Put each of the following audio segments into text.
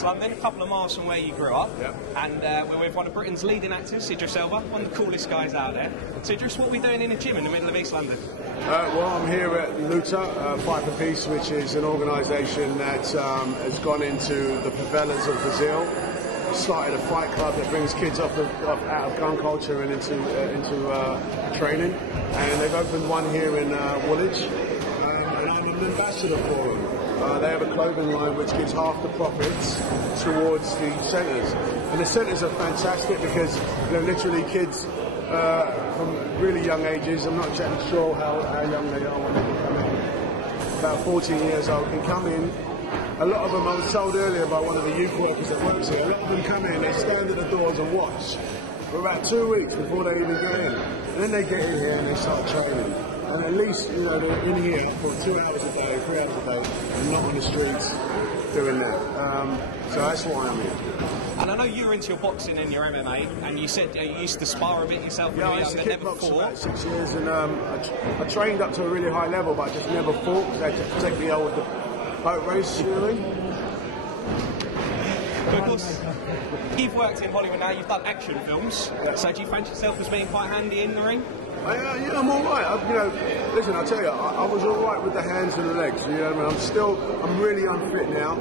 East London, a couple of miles from where you grew up. Yep. And we're with one of Britain's leading actors, Idris Elba, one of the coolest guys out there. So Idris, what are we doing in a gym in the middle of East London? Well, I'm here at Luta, Fight for Peace, which is an organisation that has gone into the favelas of Brazil. Started a fight club that brings kids out of gun culture and into training. And they've opened one here in Woolwich, and I'm an ambassador for them. They have a clothing line which gives half the profits towards the centres. And the centres are fantastic because they're literally kids from really young ages. I'm not exactly sure how young they are when they come in. About 14 years old can come in. A lot of them, I was told earlier by one of the youth workers that works here, a lot of them come in, they stand at the doors and watch for about 2 weeks before they even get in. And then they get in here and they start training. And at least, you know, they're in here for 2 hours a day, 3 hours a day, and not on the streets doing that. So that's why I'm here. And I know you're into your boxing and your MMA, and you said you used to spar a bit yourself when you were younger, never fought. About 6 years, and I trained up to a really high level, but I just never fought because I had to take the old boat race, you know what I mean? But of course, you've worked in Hollywood now, you've done action films, so do you fancy yourself as being quite handy in the ring? Yeah, I'm all right. You know, listen, I'll tell you, I was all right with the hands and the legs. You know what I mean? I'm really unfit now,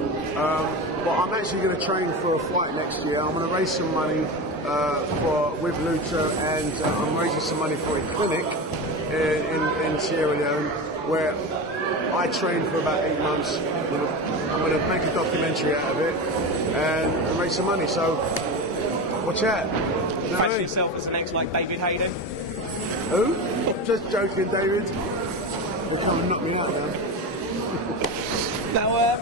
but I'm actually going to train for a fight next year. I'm going to raise some money with Luta, and I'm raising some money for a clinic in Sierra Leone where I trained for about 8 months. I'm going to make a documentary out of it and raise some money. So watch out. You Fancy yourself as the next, like, David Hayden? Who? Just joking, David. They're coming to knock me out now. Now,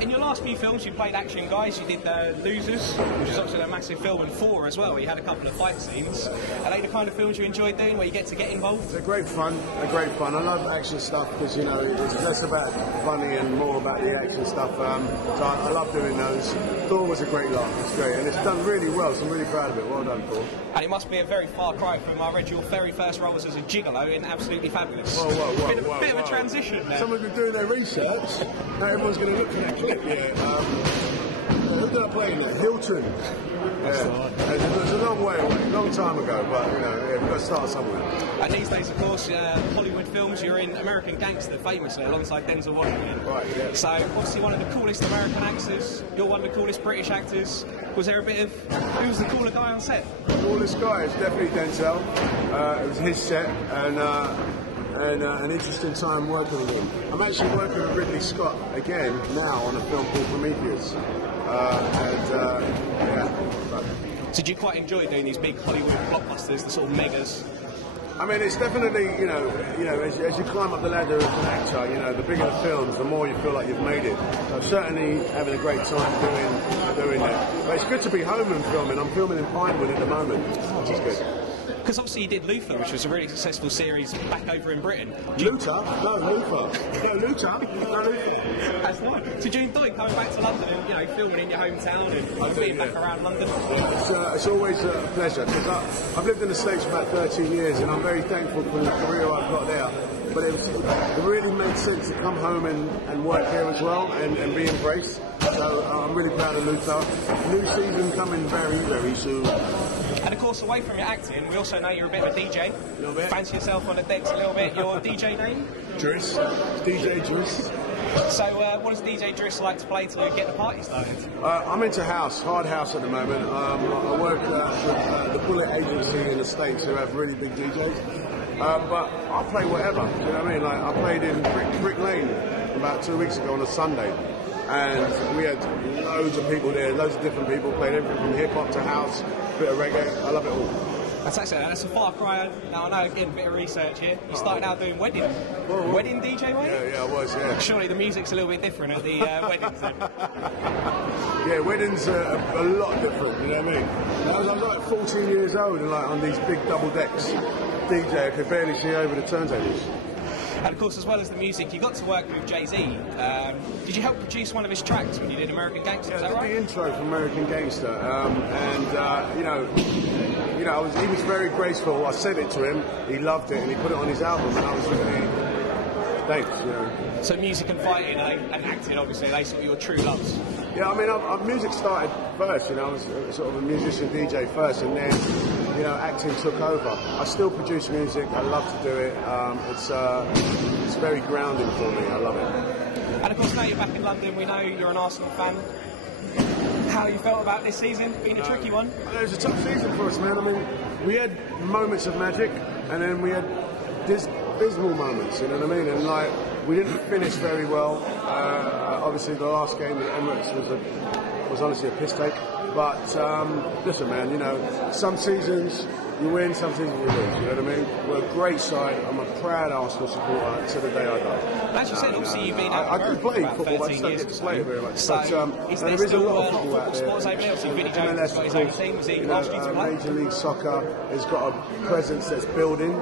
in your last few films, you played action guys. You did Losers, which is obviously a massive film, and 4 as well, where you had a couple of fight scenes. Are they the kind of films you enjoyed doing, where you get to get involved? They're great fun. They're great fun. I love action stuff because, you know, it's less about funny and more about the action stuff. So I love doing those. Thor was a great laugh. It's great, and it's done really well. So I'm really proud of it. Well done, Thor. And it must be a very far cry from, I read, your very first role was as a gigolo in Absolutely Fabulous. Whoa, bit of a transition there. Someone's been doing their research. Now everyone's going to look at that clip. Who did I play in that? Hilton. It was a long way away, long time ago, but you know, we've got to start somewhere. And these days, of course, Hollywood films, you're in American Gangster, famously, alongside Denzel Washington. Right, yeah. So, obviously one of the coolest American actors, you're one of the coolest British actors. Was there a bit of, who was the cooler guy on set? The coolest guy is definitely Denzel. It was his set, and an interesting time working with him. I'm actually working with Ridley Scott again now on a film called Prometheus. So do you quite enjoy doing these big Hollywood blockbusters, the sort of megas? I mean, it's definitely, you know, as you climb up the ladder as an actor, you know, the bigger the films, the more you feel like you've made it. So I'm certainly having a great time doing that. But it's good to be home and filming. I'm filming in Pinewood at the moment, which is good. Because obviously you did Luta, which was a really successful series back over in Britain. Luta? No, Luta. No, Luta. No, Luta. That's right. So do you enjoy coming back to London and, you know, filming in your hometown and being back around London? Yeah, it's always a pleasure, because I've lived in the States for about 13 years and I'm very thankful for the career I've got there. But it really made sense to come home and work here as well and be embraced. So I'm really proud of Luta. New season coming very, very soon. And of course, away from your acting, we also know you're a bit of a DJ. A little bit. Fancy yourself on the decks a little bit. Your DJ name? Driss. DJ Driss. So what does DJ Driss like to play to get the party started? I'm into house, hard house at the moment. I work with the Bullet agency in the States who have really big DJs. But I'll play whatever, do you know what I mean? Like, I played in Brick Lane about 2 weeks ago on a Sunday. And we had loads of people there, loads of different people, played everything from hip-hop to house, a bit of reggae. I love it all. That's a far cry. Now I know, again, a bit of research here. You started out doing wedding DJ, were you? Yeah, I was, yeah. Surely the music's a little bit different at the weddings then. Yeah, weddings are a lot different, you know what I mean? I was like 14 years old and like on these big double decks. DJ, I could barely see over the turntables. And of course, as well as the music, you got to work with Jay-Z. Did you help produce one of his tracks when you did American Gangster? Is that right? The intro for American Gangster, you know, he was very graceful. I sent it to him, he loved it, and he put it on his album, and I was really Thanks. So music and fighting and acting, obviously, they sort of your true loves. Yeah, I mean, music started first. I was sort of a musician, DJ first, and then acting took over. I still produce music. I love to do it. It's very grounding for me. I love it. And of course, now you're back in London. We know you're an Arsenal fan. How you felt about this season? Been a tricky one? It was a tough season for us, man. I mean, we had moments of magic, and then we had dismal moments. You know what I mean? And we didn't finish very well. Obviously, the last game at Emirates was honestly a piss take. But listen, man. Some seasons you win, some seasons you lose. You know what I mean? We're a great side. I'm a proud Arsenal supporter to the day I die. As you said, obviously you've been out I can play football, but I just don't get to play it very much. But there is a lot of football out there. Sports over there. Obviously, Vinny Jones has got his own team. Was he asked you to play? Major League Soccer has got a presence that's building.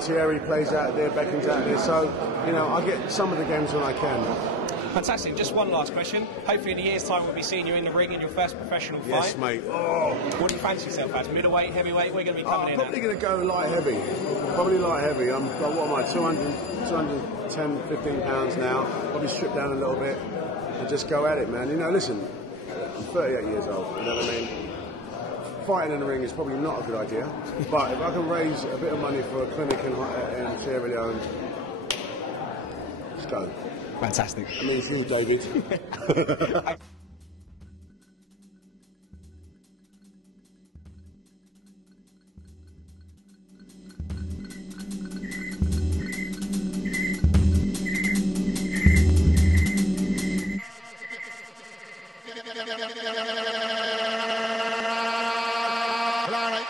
Thierry plays out there, Beckham's out there. So, I get some of the games when I can. Fantastic. Just one last question. Hopefully in a year's time we'll be seeing you in the ring in your first professional fight. Yes, mate. Oh. What do you fancy yourself as? Middleweight, heavyweight? We're going to be coming in. I'm probably going to go light heavy. Probably light heavy. What am I, 210, 15 pounds now. Probably strip down a little bit and just go at it, man. Listen, I'm 38 years old. You know what I mean? Fighting in the ring is probably not a good idea. But if I can raise a bit of money for a clinic in Sierra Leone, let's go. Fantastic. I mean, it's you, David. All right.